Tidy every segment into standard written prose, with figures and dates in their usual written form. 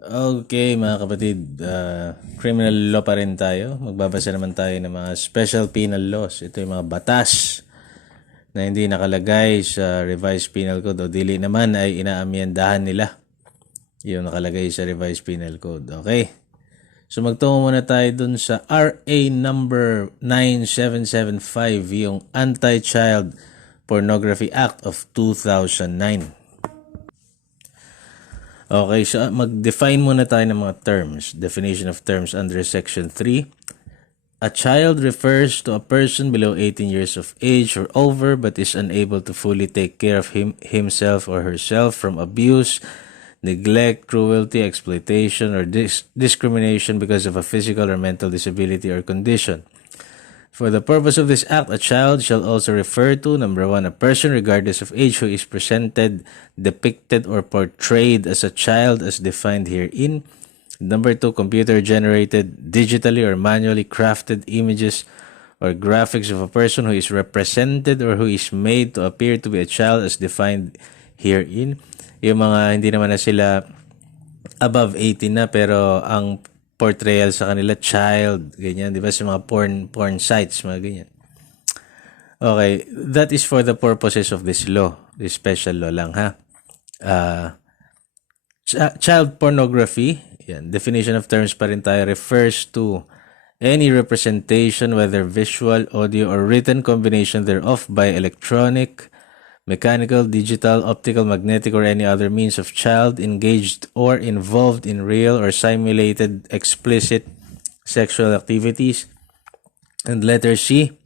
Okay, mga kapatid, criminal law pa rin tayo. Magbabasa naman tayo ng mga special penal laws. Ito yung mga batas na hindi nakalagay sa revised penal code o dili naman ay inaamyendahan nila yung nakalagay sa revised penal code. Okay? So magtungo muna tayo dun sa RA number 9775, yung Anti-Child Pornography Act of 2009. Okay, so mag-define muna tayo ng mga terms. Definition of terms under Section 3. A child refers to a person below 18 years of age or over but is unable to fully take care of himself or herself from abuse, neglect, cruelty, exploitation, or discrimination because of a physical or mental disability or condition. For the purpose of this act, a child shall also refer to, number 1, a person regardless of age who is presented, depicted, or portrayed as a child as defined herein. Number 2, computer-generated, digitally or manually crafted images or graphics of a person who is represented or who is made to appear to be a child as defined herein. Yung mga hindi naman na sila above 18 na pero ang portrayal sa kanila child, ganyan, di ba, sa mga porn sites, mga ganyan. Okay, that is for the purposes of this law, this special law lang, ha. Child pornography, yan, definition of terms pa rin tayo, refers to any representation, whether visual, audio, or written combination thereof by electronic, mechanical, digital, optical, magnetic, or any other means of child engaged or involved in real or simulated explicit sexual activities. And letter C,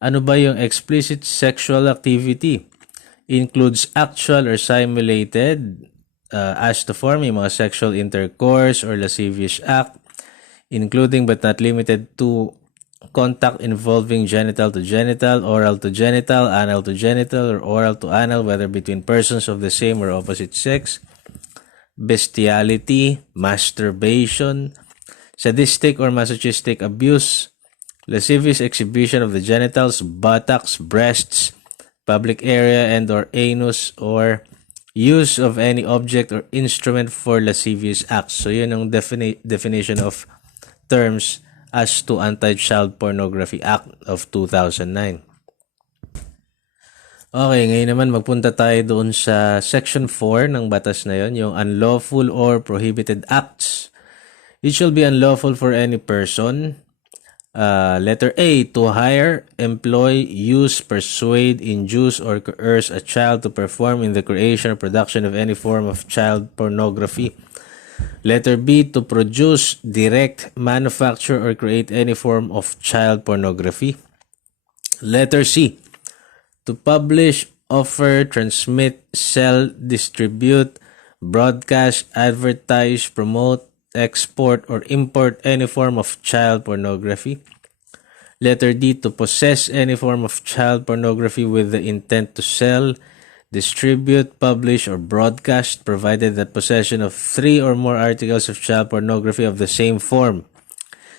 ano ba yung explicit sexual activity? Includes actual or simulated as to form yung mga sexual intercourse or lascivious act, including but not limited to contact involving genital to genital, oral to genital, anal to genital, or oral to anal, whether between persons of the same or opposite sex, bestiality, masturbation, sadistic or masochistic abuse, lascivious exhibition of the genitals, buttocks, breasts, public area and or anus, or use of any object or instrument for lascivious acts. So yun ang definition of terms as to Anti-Child Pornography Act of 2009. Okay, ngayon naman magpunta tayo doon sa Section 4 ng batas na yon, yung unlawful or prohibited acts. It shall be unlawful for any person, letter A, to hire, employ, use, persuade, induce, or coerce a child to perform in the creation or production of any form of child pornography. Letter B, to produce, direct, manufacture, or create any form of child pornography. Letter C, to publish, offer, transmit, sell, distribute, broadcast, advertise, promote, export, or import any form of child pornography. Letter D, to possess any form of child pornography with the intent to sell, distribute, publish, or broadcast, provided that possession of 3 or more articles of child pornography of the same form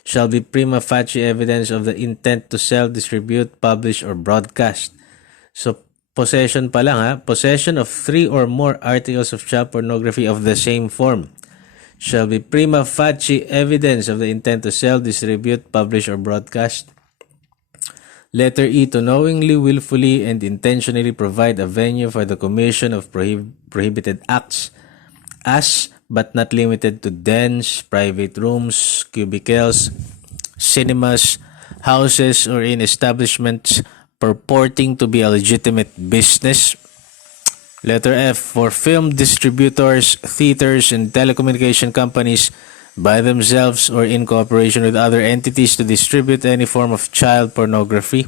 shall be prima facie evidence of the intent to sell, distribute, publish, or broadcast. So, possession pa lang, ha? Possession of 3 or more articles of child pornography of the same form shall be prima facie evidence of the intent to sell, distribute, publish, or broadcast. Letter E, to knowingly, willfully, and intentionally provide a venue for the commission of prohibited acts as but not limited to dens, private rooms, cubicles, cinemas, houses, or in establishments purporting to be a legitimate business. Letter F, for film distributors, theaters, and telecommunication companies by themselves or in cooperation with other entities to distribute any form of child pornography.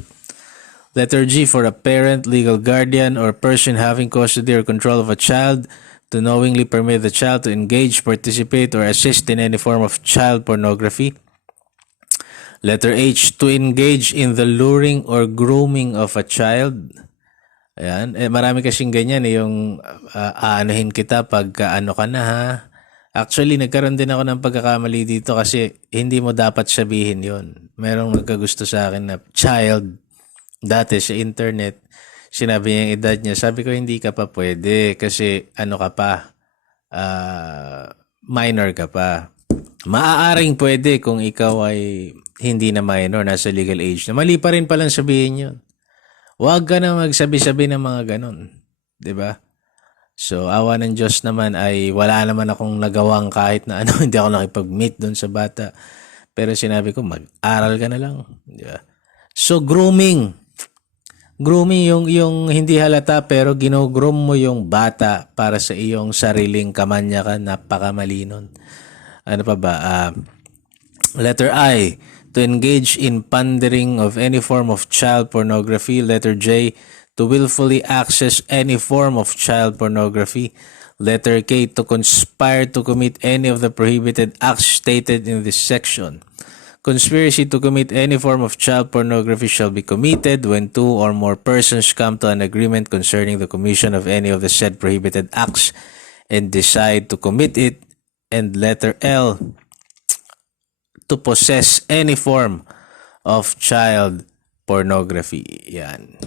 Letter G, for a parent, legal guardian, or person having custody or control of a child to knowingly permit the child to engage, participate, or assist in any form of child pornography. Letter H, to engage in the luring or grooming of a child. Ayan, marami kasing ganyan yung aanuhin kita pag ano ka na, ha. Actually, nagkaroon din ako ng pagkakamali dito kasi hindi mo dapat sabihin yon. Merong nagkagusto sa akin na child dati sa internet. Sinabi niya yung edad niya. Sabi ko, hindi ka pa pwede kasi ano ka pa, minor ka pa. Maaaring pwede kung ikaw ay hindi na minor, nasa legal age na. Mali pa rin palang sabihin yun. Huwag ka na magsabi-sabi ng mga ganon. 'Di ba? So, awa ng Diyos naman ay wala naman akong nagawang kahit na ano, hindi ako nakipag-meet doon sa bata. Pero sinabi ko, mag-aral ka na lang. 'Di ba? So, grooming. Grooming yung hindi halata pero gino-groom mo yung bata para sa iyong sariling kamanyakan. Napakamali nun. Ano pa ba? Letter I, to engage in pandering of any form of child pornography. Letter J, to willfully access any form of child pornography. Letter K, to conspire to commit any of the prohibited acts stated in this section. Conspiracy to commit any form of child pornography shall be committed when two or more persons come to an agreement concerning the commission of any of the said prohibited acts and decide to commit it. And letter L, to possess any form of child pornography. Yan.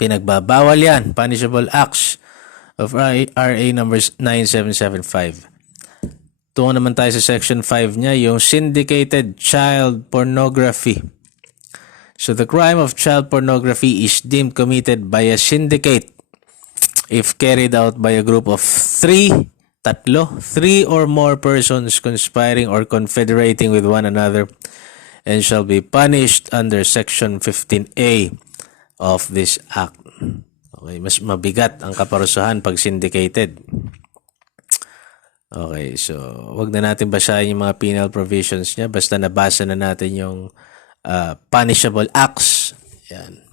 Pinagbabawal yan. Punishable acts of RA numbers 9775. Tungo naman tayo sa section 5 niya, yung syndicated child pornography. So the crime of child pornography is deemed committed by a syndicate if carried out by a group of three or more persons conspiring or confederating with one another, and shall be punished under section 15A of this act. Okay, mas mabigat ang kaparusahan pag syndicated. Okay, so wag na natin basahin yung mga penal provisions niya, basta nabasa na natin yung punishable acts. Yan.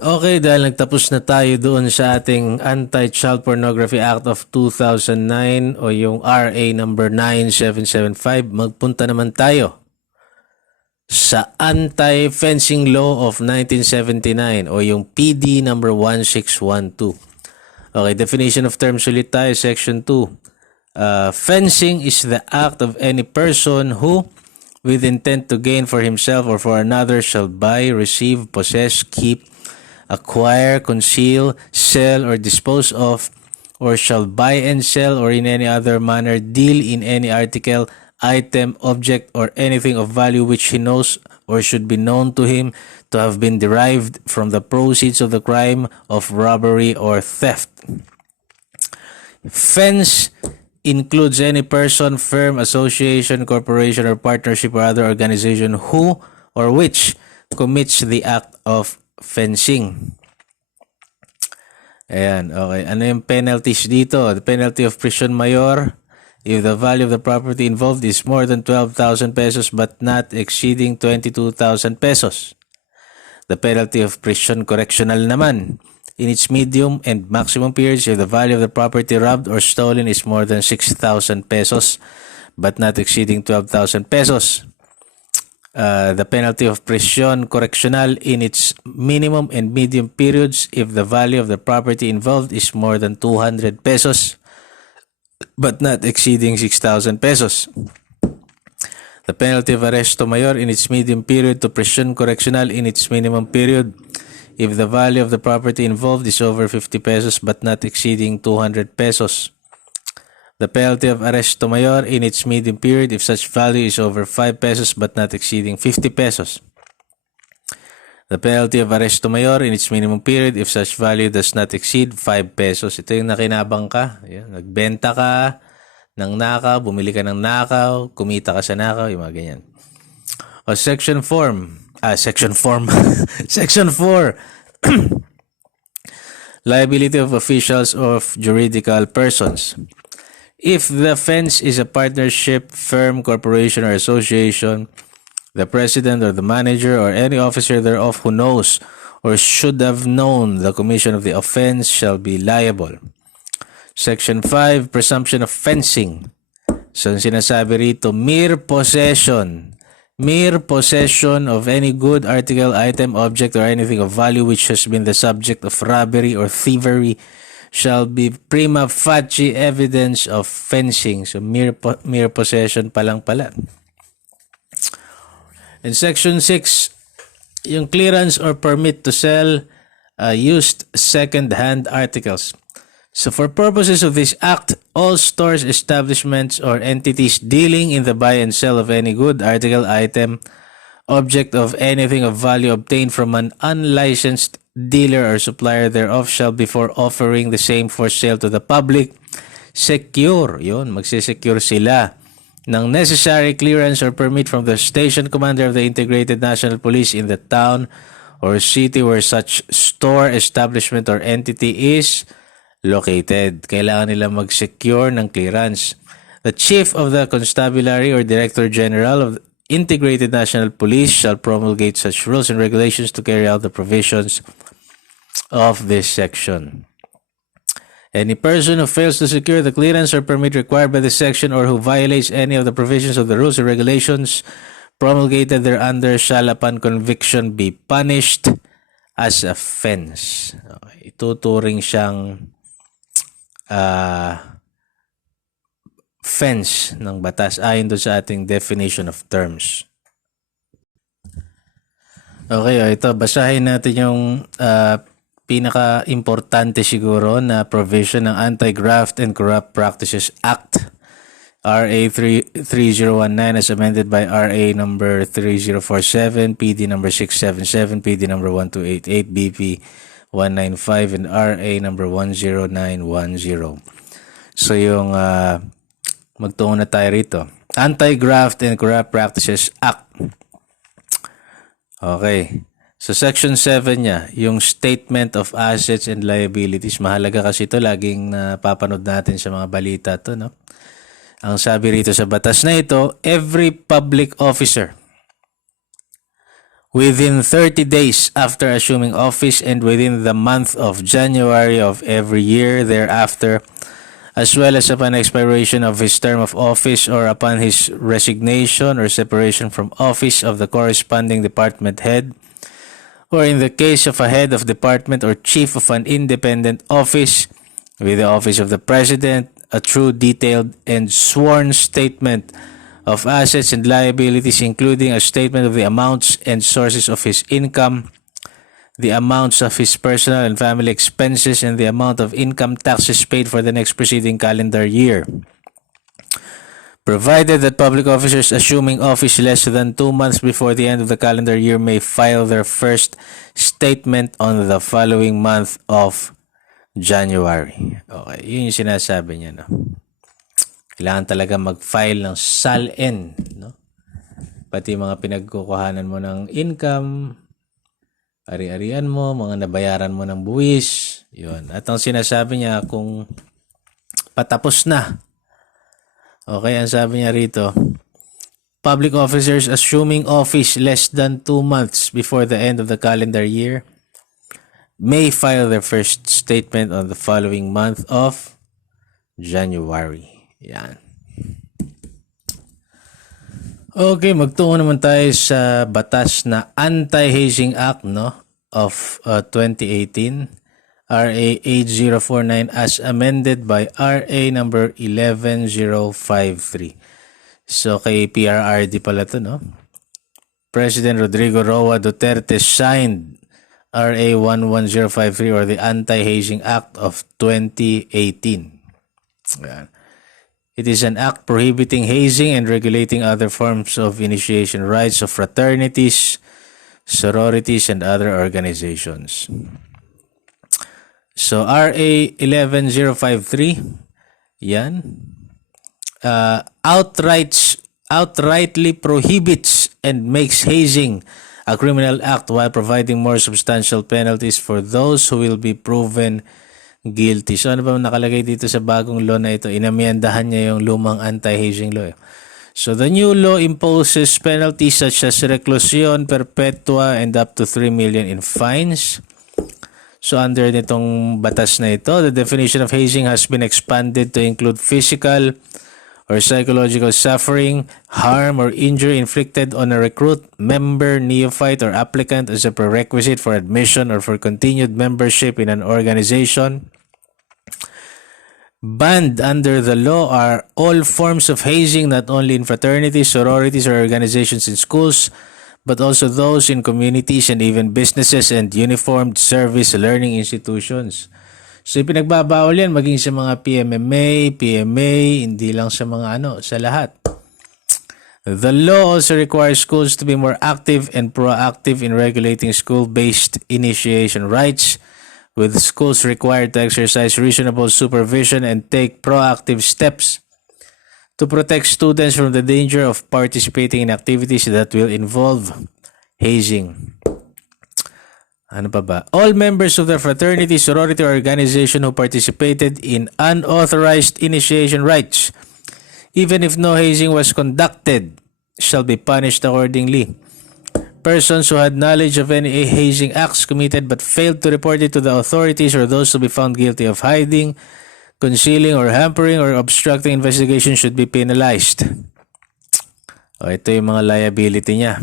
Okay, dahil nagtapos na tayo doon sa ating Anti-Child Pornography Act of 2009 o yung RA number 9775, magpunta naman tayo sa Anti-Fencing Law of 1979 o yung PD number 1612. Okay, definition of terms ulit tayo, section 2. Fencing is the act of any person who, with intent to gain for himself or for another, shall buy, receive, possess, keep, acquire, conceal, sell, or dispose of, or shall buy and sell, or in any other manner deal in any article, item, object, or anything of value which he knows or should be known to him to have been derived from the proceeds of the crime of robbery or theft. Fence includes any person, firm, association, corporation, or partnership or other organization who or which commits the act of fencing. Ayan, okay. Ano yung penalties dito? The penalty of prison mayor, if the value of the property involved is more than 12,000 pesos but not exceeding 22,000 pesos. The penalty of prison correctional naman, in its medium and maximum periods, if the value of the property robbed or stolen is more than 6,000 pesos but not exceeding 12,000 pesos. The penalty of prison correctional in its minimum and medium periods if the value of the property involved is more than 200 pesos but not exceeding 6,000 pesos. The penalty of arresto mayor in its medium period to prison correctional in its minimum period if the value of the property involved is over 50 pesos but not exceeding 200 pesos. The penalty of arresto mayor in its medium period if such value is over 5 pesos but not exceeding 50 pesos. The penalty of arresto mayor in its minimum period if such value does not exceed 5 pesos. Ito yung nakinabang ka. Yan. Nagbenta ka ng nakaw, bumili ka ng nakaw, kumita ka sa nakaw, yung mga ganyan. O section 4. Section 4. Liability of officials of juridical persons. If the offense is a partnership, firm, corporation, or association, the president or the manager or any officer thereof who knows or should have known the commission of the offense shall be liable. Section 5, presumption of fencing. So, sinasabi rito, mere possession of any good, article, item, object, or anything of value which has been the subject of robbery or thievery shall be prima facie evidence of fencing. So, mere possession pa lang pala. In Section 6, yung clearance or permit to sell used second-hand articles. So for purposes of this act, all stores, establishments, or entities dealing in the buy and sell of any good, article, item, object of anything of value obtained from an unlicensed dealer or supplier thereof shall before offering the same for sale to the public, secure, yun, magsisecure sila ng necessary clearance or permit from the station commander of the Integrated National Police in the town or city where such store, establishment, or entity is located. Kailangan nila mag-secure ng clearance. The Chief of the Constabulary or Director General of the Integrated National Police shall promulgate such rules and regulations to carry out the provisions of this section. Any person who fails to secure the clearance or permit required by this section or who violates any of the provisions of the rules and regulations promulgated thereunder shall upon conviction be punished as a offense. Okay. Ituturing siyang offense ng batas ayon doon sa ating definition of terms. Okay, ito basahin natin yung pinaka-importante siguro na provision ng Anti-Graft and Corrupt Practices Act RA3019 as amended by RA number 3047, PD number 677, PD number 1288, BP 195, and RA number 10910. So yung magtungo na tayo rito. Anti-Graft and Corrupt Practices Act. Okay. So section 7 niya, yung statement of assets and liabilities. Mahalaga kasi ito, laging napapanood natin sa mga balita to, no? Ang sabi rito sa batas na ito, every public officer within 30 days after assuming office and within the month of January of every year thereafter, as well as upon expiration of his term of office or upon his resignation or separation from office of the corresponding department head, or in the case of a head of department or chief of an independent office, with the office of the president, a true, detailed, and sworn statement of assets and liabilities, including a statement of the amounts and sources of his income, the amounts of his personal and family expenses, and the amount of income taxes paid for the next preceding calendar year. Provided that public officers assuming office less than 2 months before the end of the calendar year may file their first statement on the following month of January. Okay, yun yung sinasabi niya, no? Kailangan talaga mag-file ng SALN, no? Pati mga pinagkukuhanan mo ng income, ari-arian mo, mga nabayaran mo ng buwis, yun. At ang sinasabi niya kung patapos na. Okay, ang sabi niya rito, public officers assuming office less than 2 months before the end of the calendar year may file their first statement on the following month of January. Yan. Okay, magtungo naman tayo sa batas na Anti-Hazing Act, no, of 2018, RA8049 as amended by RA number 11053. So kay PRRD pala to, no? President Rodrigo Roa Duterte signed RA11053 or the Anti-Hazing Act of 2018. Yan. It is an act prohibiting hazing and regulating other forms of initiation rights of fraternities, sororities, and other organizations. So RA 11053, yan, outrightly prohibits and makes hazing a criminal act while providing more substantial penalties for those who will be proven guilty. So ano ba nakalagay dito sa bagong law na ito? Inamyendahan niya yung lumang anti-hazing law. So the new law imposes penalties such as reclusion perpetua and up to 3 million in fines. So under nitong batas na ito, the definition of hazing has been expanded to include physical or psychological suffering, harm, or injury inflicted on a recruit, member, neophyte, or applicant as a prerequisite for admission or for continued membership in an organization. Banned under the law are all forms of hazing, not only in fraternities, sororities, or organizations in schools, but also those in communities and even businesses and uniformed service learning institutions. So pinagbabawal yan maging sa mga PMMA, PMA, hindi lang sa mga sa lahat. The law also requires schools to be more active and proactive in regulating school-based initiation rights, with schools required to exercise reasonable supervision and take proactive steps to protect students from the danger of participating in activities that will involve hazing. Ano pa ba? All members of the fraternity, sorority, or organization who participated in unauthorized initiation rites, even if no hazing was conducted, shall be punished accordingly. Persons who had knowledge of any hazing acts committed but failed to report it to the authorities, or those to be found guilty of hiding, concealing, or hampering, or obstructing investigation should be penalized. Ito yung mga liability niya.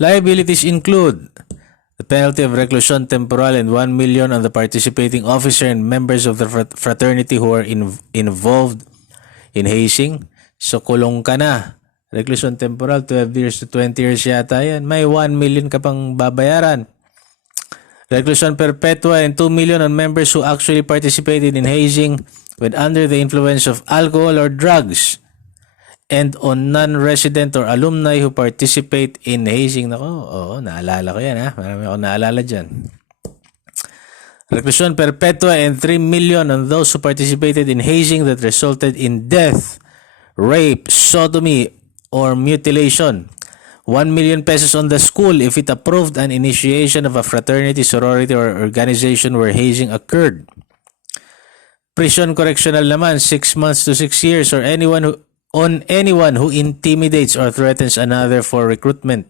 Liabilities include the penalty of reclusion temporal and 1 million on the participating officer and members of the fraternity who are involved in hazing. So kulong ka na. Reclusion temporal, 12 years to 20 years yata yan. May 1 million ka pang babayaran. Reclusion perpetua and 2 million on members who actually participated in hazing when under the influence of alcohol or drugs, and on non-resident or alumni who participate in hazing. Nako, naalala ko yan ha. Marami ako naalala dyan. Reclusion perpetua and 3 million on those who participated in hazing that resulted in death, rape, sodomy, or mutilation. 1 million pesos on the school if it approved an initiation of a fraternity, sorority, or organization where hazing occurred. Prison correctional naman, 6 months to 6 years or anyone who intimidates or threatens another for recruitment.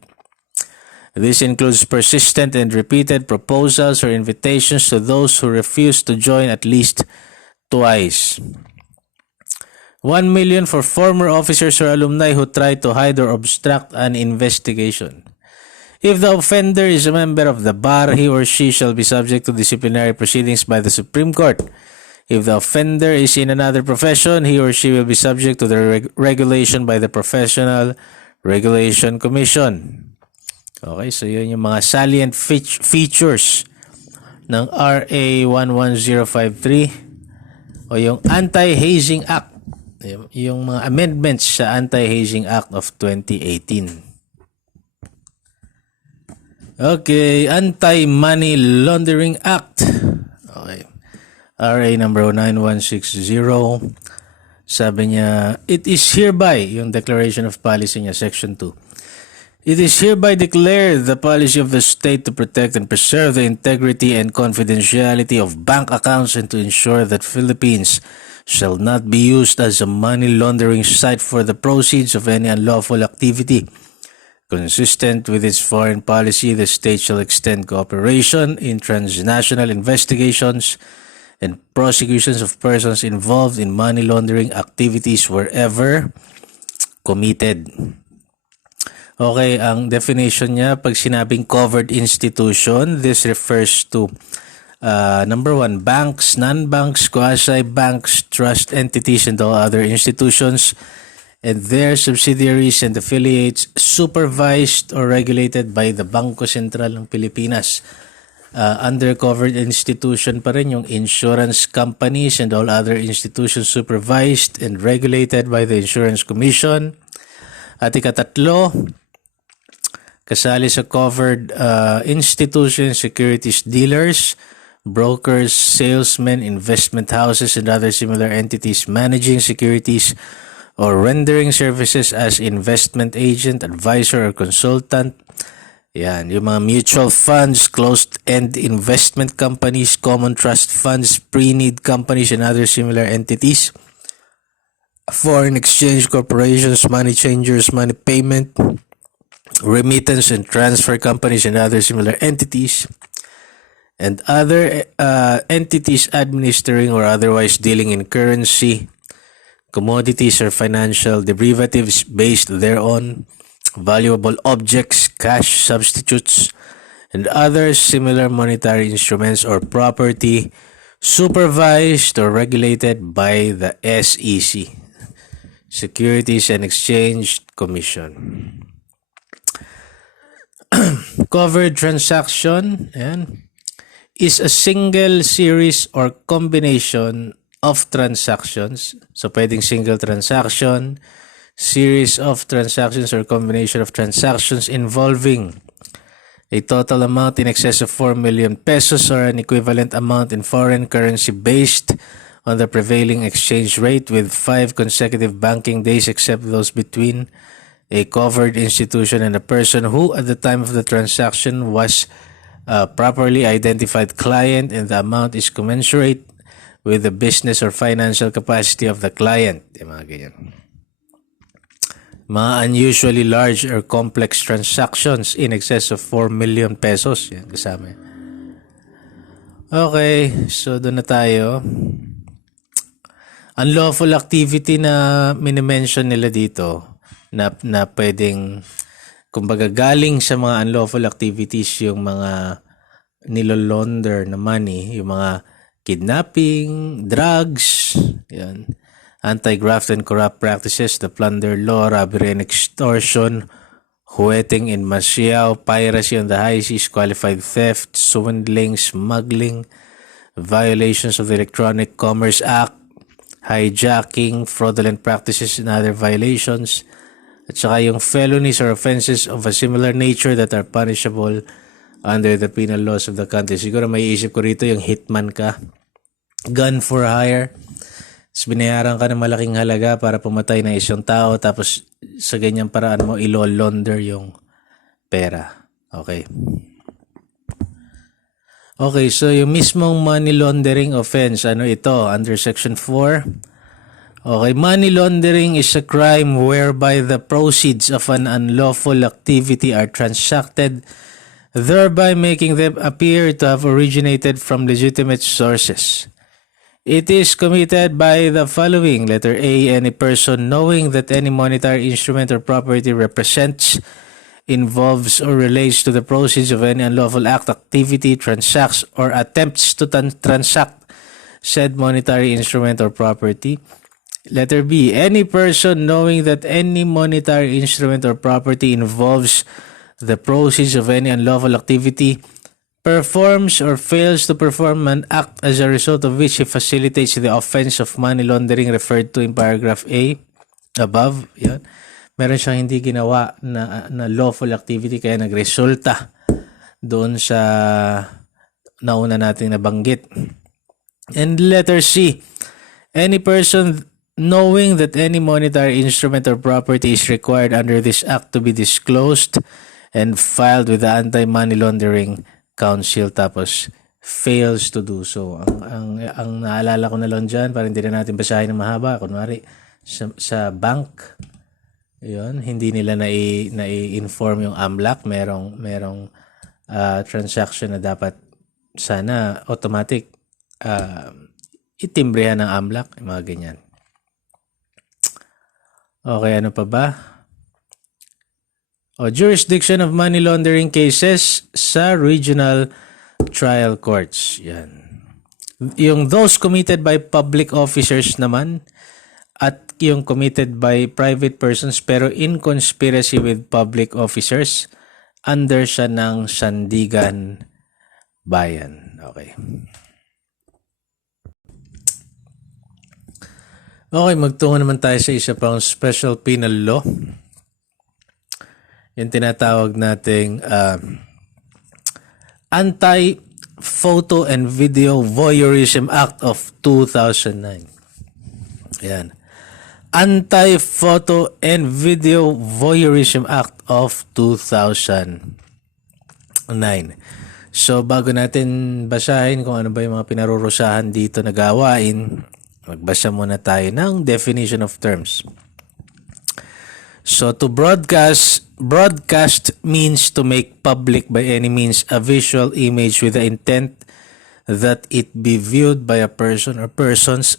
This includes persistent and repeated proposals or invitations to those who refuse to join at least twice. 1 million for former officers or alumni who try to hide or obstruct an investigation. If the offender is a member of the bar, he or she shall be subject to disciplinary proceedings by the Supreme Court. If the offender is in another profession, he or she will be subject to the regulation by the Professional Regulation Commission. Okay, so yun yung mga salient features ng RA11053 o yung Anti-Hazing Act. Yung mga amendments sa Anti-Hazing Act of 2018. Okay, Anti-Money Laundering Act. Okay. RA number 9160. Sabi niya, it is hereby, yung declaration of policy niya, section 2. It is hereby declared the policy of the state to protect and preserve the integrity and confidentiality of bank accounts and to ensure that Philippines shall not be used as a money laundering site for the proceeds of any unlawful activity. Consistent with its foreign policy, the state shall extend cooperation in transnational investigations and prosecutions of persons involved in money laundering activities wherever committed. Okay, ang definition niya, pag sinabing covered institution, this refers to number 1, banks, non-banks, quasi-banks, trust entities, and all other institutions and their subsidiaries and affiliates supervised or regulated by the Bangko Sentral ng Pilipinas. Under covered institution pa rin yung insurance companies and all other institutions supervised and regulated by the Insurance Commission. At ikatatlo, kasali sa covered institutions, securities dealers, brokers, salesmen, investment houses, and other similar entities managing securities or rendering services as investment agent, advisor, or consultant. Yan, yung mga mutual funds, closed-end investment companies, common trust funds, pre-need companies, and other similar entities. Foreign exchange corporations, money changers, money payment, remittance and transfer companies, and other similar entities. And other entities administering or otherwise dealing in currency, commodities, or financial derivatives based thereon, valuable objects, cash substitutes, and other similar monetary instruments or property supervised or regulated by the SEC, Securities and Exchange Commission. Covered transaction, and is a single series or combination of transactions. So, pwedeng single transaction, series of transactions, or combination of transactions involving a total amount in excess of 4 million pesos or an equivalent amount in foreign currency based on the prevailing exchange rate with 5 consecutive banking days except those between a covered institution and a person who at the time of the transaction was a properly identified client and the amount is commensurate with the business or financial capacity of the client. Mga ganyan. Mga unusually large or complex transactions in excess of 4 million pesos. Yan, kasama yan. Okay, so doon na tayo. Unlawful activity na minimension nila dito na pwedeng, kumbaga galing sa mga unlawful activities yung mga nilolaunder na money, yung mga kidnapping, drugs, yan, anti-graft and corrupt practices, the plunder law, robbery and extortion, huweting in Masiao, piracy on the high seas, qualified theft, swindling, smuggling, violations of the Electronic Commerce Act, hijacking, fraudulent practices and other violations, at saka yung felonies or offenses of a similar nature that are punishable under the penal laws of the country. Siguro may isip ko rito yung hitman ka, gun for hire, tapos binayaran ka ng malaking halaga para pumatay ng isang tao, tapos sa ganyang paraan mo ilo-launder yung pera. Okay. Okay, so yung mismong money laundering offense, ano ito? Under Section 4. Okay, money laundering is a crime whereby the proceeds of an unlawful activity are transacted, thereby making them appear to have originated from legitimate sources. It is committed by the following. Letter A, any person knowing that any monetary instrument or property represents, involves, or relates to the proceeds of any unlawful act, activity, transacts, or attempts to transact said monetary instrument or property. Letter B, any person knowing that any monetary instrument or property involves the proceeds of any unlawful activity, performs or fails to perform an act as a result of which he facilitates the offense of money laundering referred to in paragraph A above. Yan. Meron siyang hindi ginawa na lawful activity kaya nagresulta doon sa nauna nating nabanggit. And letter C, any person knowing that any monetary instrument or property is required under this act to be disclosed and filed with the Anti-Money Laundering Council tapos fails to do so. Ang naalala ko na lang dyan, para hindi na natin basahin ng mahaba, kunwari sa bank, yun, hindi nila na-inform yung AMLAC, merong transaction na dapat sana automatic itimbrehan ng AMLAC, mga ganyan. Okay, ano pa ba? Jurisdiction of money laundering cases sa regional trial courts. Yan. Yung those committed by public officers naman at yung committed by private persons pero in conspiracy with public officers, under siya ng sandigan bayan. Okay. Okay, magtungo naman tayo sa isa pang special penal law. Yung tinatawag nating Anti-Photo and Video Voyeurism Act of 2009. Yan. Anti-Photo and Video Voyeurism Act of 2009. So, bago natin basahin kung ano ba yung mga pinarurusahan dito na gawain, magbasa muna tayo ng definition of terms. So, to broadcast means to make public by any means a visual image with the intent that it be viewed by a person or persons.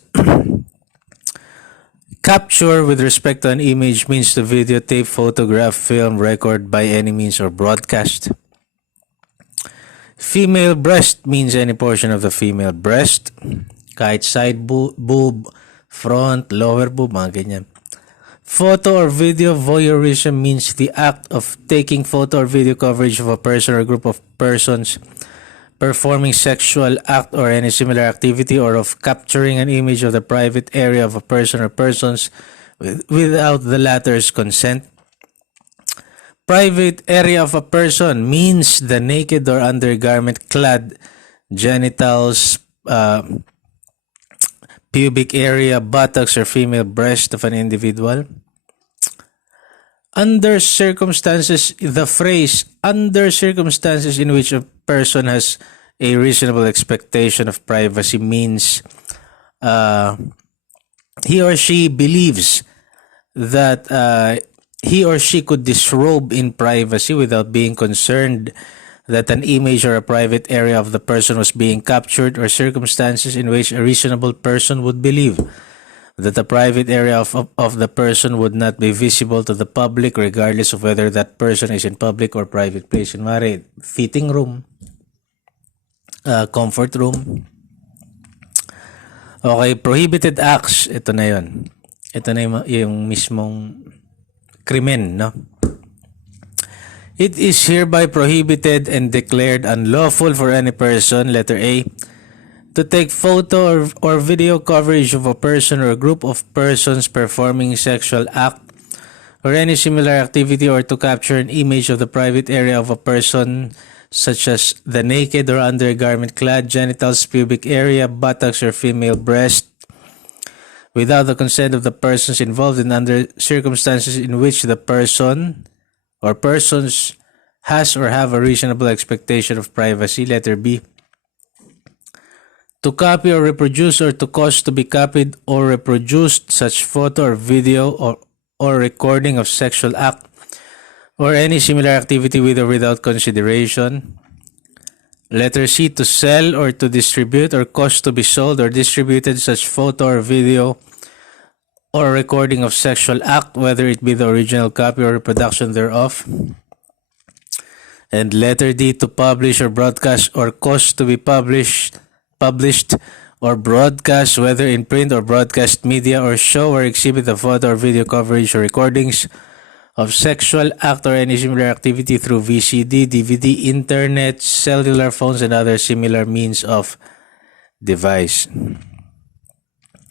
Capture with respect to an image means to videotape, photograph, film, record by any means or broadcast. Female breast means any portion of the female breast. Kahit side boob, front, lower boob, mga ganyan. Photo or video voyeurism means the act of taking photo or video coverage of a person or group of persons performing sexual act or any similar activity, or of capturing an image of the private area of a person or persons without the latter's consent. Private area of a person means the naked or undergarment clad genitals, pubic area, buttocks, or female breast of an individual. Under circumstances, the phrase under circumstances in which a person has a reasonable expectation of privacy means he or she believes that he or she could disrobe in privacy without being concerned that an image or a private area of the person was being captured, or circumstances in which a reasonable person would believe that the private area of the person would not be visible to the public regardless of whether that person is in public or private place. Kunwari, fitting room, comfort room. Okay, prohibited acts. Ito na yun. Ito na yung mismong krimen, no? It is hereby prohibited and declared unlawful for any person, letter A, to take photo or video coverage of a person or a group of persons performing sexual act or any similar activity, or to capture an image of the private area of a person such as the naked or undergarment clad genitals, pubic area, buttocks, or female breast without the consent of the persons involved, and under circumstances in which the person or persons has or have a reasonable expectation of privacy, letter B. To copy or reproduce, or to cause to be copied or reproduced such photo or video or recording of sexual act or any similar activity with or without consideration. Letter C. To sell or to distribute, or cause to be sold or distributed such photo or video or recording of sexual act, whether it be the original copy or reproduction thereof. And letter D. To publish or broadcast, or cause to be published or broadcast, whether in print or broadcast media, or show or exhibit a photo or video coverage or recordings of sexual act or any similar activity through VCD, DVD, internet, cellular phones, and other similar means of device.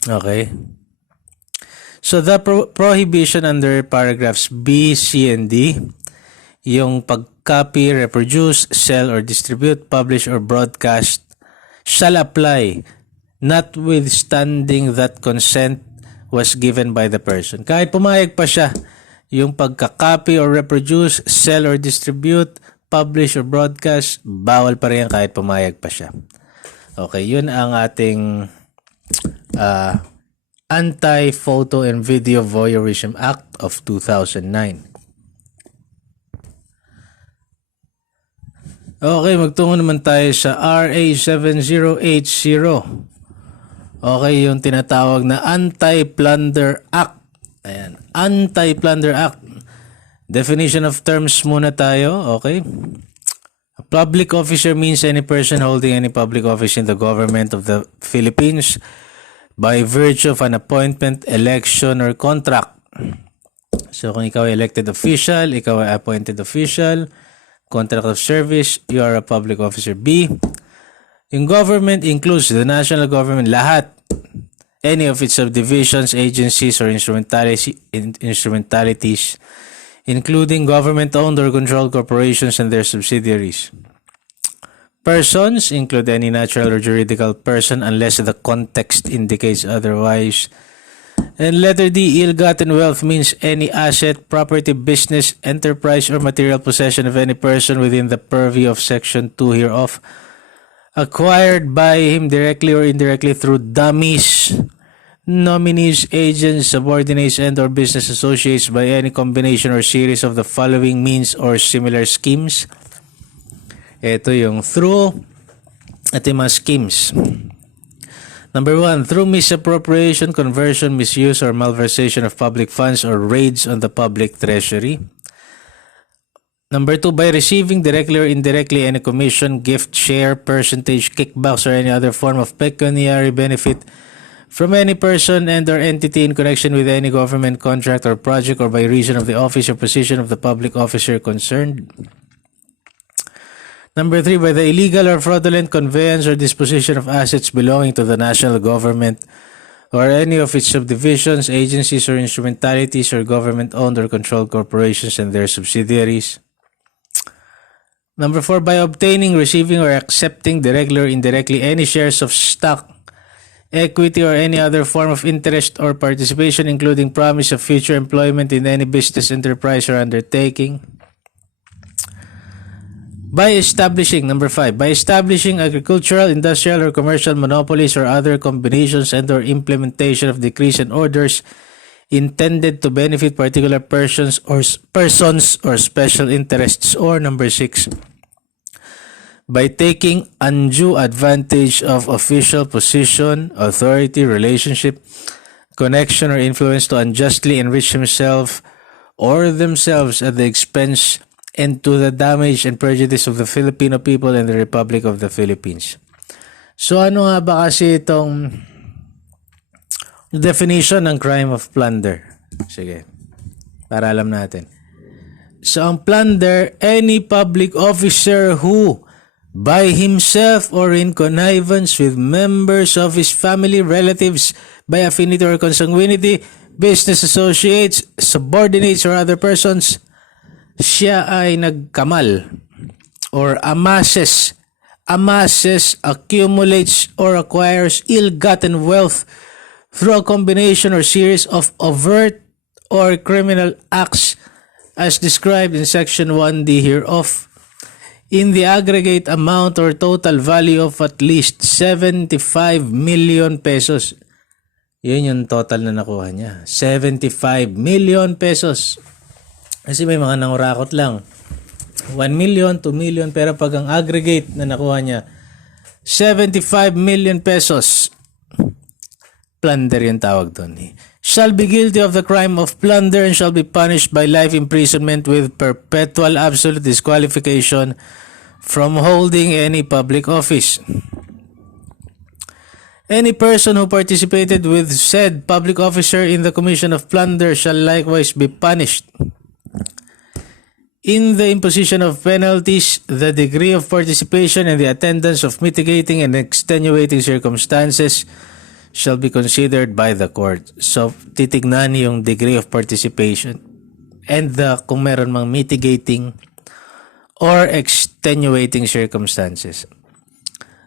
Okay. So the prohibition under paragraphs B, C, and D, yung pag-copy, reproduce, sell, or distribute, publish, or broadcast shall apply notwithstanding that consent was given by the person. Kahit pumayag pa siya, yung pagka-copy or reproduce, sell or distribute, publish or broadcast, bawal pa rin kahit pumayag pa siya. Okay, yun ang ating Anti-Photo and Video Voyeurism Act of 2009. Okay, magtungo naman tayo sa RA7080. Okay, yung tinatawag na Anti-Plunder Act. Ayan, Anti-Plunder Act. Definition of terms muna tayo, okay? A public officer means any person holding any public office in the government of the Philippines by virtue of an appointment, election, or contract. So, kung ikaw ay elected official, ikaw ay appointed official, contract of service, you are a public officer. B, yung government includes the national government, lahat, any of its subdivisions, agencies, or instrumentalities, including government-owned or controlled corporations and their subsidiaries. Persons include any natural or juridical person unless the context indicates otherwise. And letter D, ill-gotten wealth means any asset, property, business, enterprise, or material possession of any person within the purview of Section 2 hereof, acquired by him directly or indirectly through dummies, nominees, agents, subordinates, and or business associates by any combination or series of the following means or similar schemes. Ito yung through, ito yung mga schemes. Number 1, through misappropriation, conversion, misuse, or malversation of public funds or raids on the public treasury. Number 2, by receiving directly or indirectly any commission, gift, share, percentage, kickbacks, or any other form of pecuniary benefit from any person and or entity in connection with any government contract or project, or by reason of the office or position of the public officer concerned. Number 3, by the illegal or fraudulent conveyance or disposition of assets belonging to the national government or any of its subdivisions, agencies, or instrumentalities, or government-owned or controlled corporations and their subsidiaries. Number 4, by obtaining, receiving, or accepting directly or indirectly any shares of stock, equity, or any other form of interest or participation, including promise of future employment in any business enterprise or undertaking. By establishing, number 5, by establishing agricultural, industrial, or commercial monopolies or other combinations and or implementation of decrees and orders intended to benefit particular persons or special interests. Or number 6, by taking undue advantage of official position, authority, relationship, connection, or influence to unjustly enrich himself or themselves at the expense and to the damage and prejudice of the Filipino people and the Republic of the Philippines. So ano nga ba kasi itong definition ng crime of plunder? Sige, para alam natin. So ang plunder, any public officer who by himself or in connivance with members of his family, relatives, by affinity or consanguinity, business associates, subordinates, or other persons, siya ay nagkamal or amasses, accumulates, or acquires ill-gotten wealth through a combination or series of overt or criminal acts as described in Section 1D hereof, in the aggregate amount or total value of at least 75 million pesos. Yun yung total na nakuha niya. 75 million pesos. Kasi may mga nangurakot lang. 1 million, 2 million, pero pag ang aggregate na nakuha niya, 75 million pesos. Plunder yung tawag doon. Shall be guilty of the crime of plunder and shall be punished by life imprisonment with perpetual absolute disqualification from holding any public office. Any person who participated with said public officer in the commission of plunder shall likewise be punished in the imposition of penalties, the degree of participation, and the attendance of mitigating and extenuating circumstances shall be considered by the court. So, titignan yung degree of participation and kung meron mang mitigating or extenuating circumstances.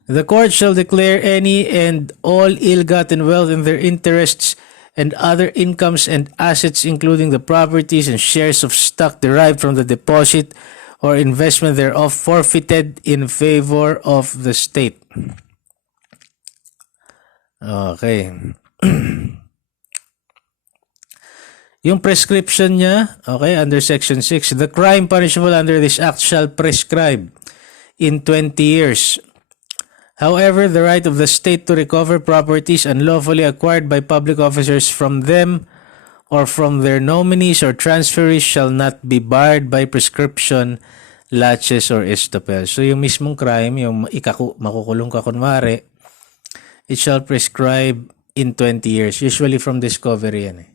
The court shall declare any and all ill-gotten wealth in their interests and other incomes and assets, including the properties and shares of stock derived from the deposit or investment thereof, forfeited in favor of the state. Okay. Yung prescription niya, okay, under Section 6, the crime punishable under this act shall prescribe in 20 years. However, the right of the state to recover properties unlawfully acquired by public officers from them or from their nominees or transferees shall not be barred by prescription, laches, or estoppel. So, yung mismong crime, yung makukulong ka kunwari, it shall prescribe in 20 years. Usually from discovery yan eh.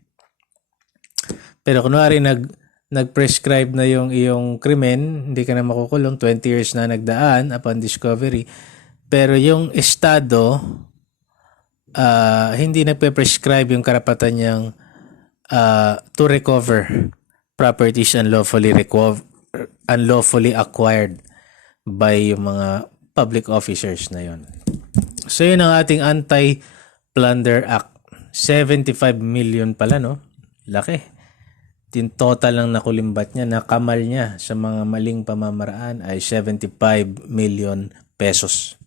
Pero kunwari nag-prescribe na yung iyong krimen, hindi ka na makukulong, 20 years na nagdaan upon discovery. Pero yung estado, hindi nagpe-prescribe yung karapatan niyang to recover properties unlawfully acquired by yung mga public officers na yun. So yun ang ating Anti-Plunder Act. 75 million pala, no? Laki. Yung total lang nakulimbat niya, nakamal niya sa mga maling pamamaraan ay 75 million pesos.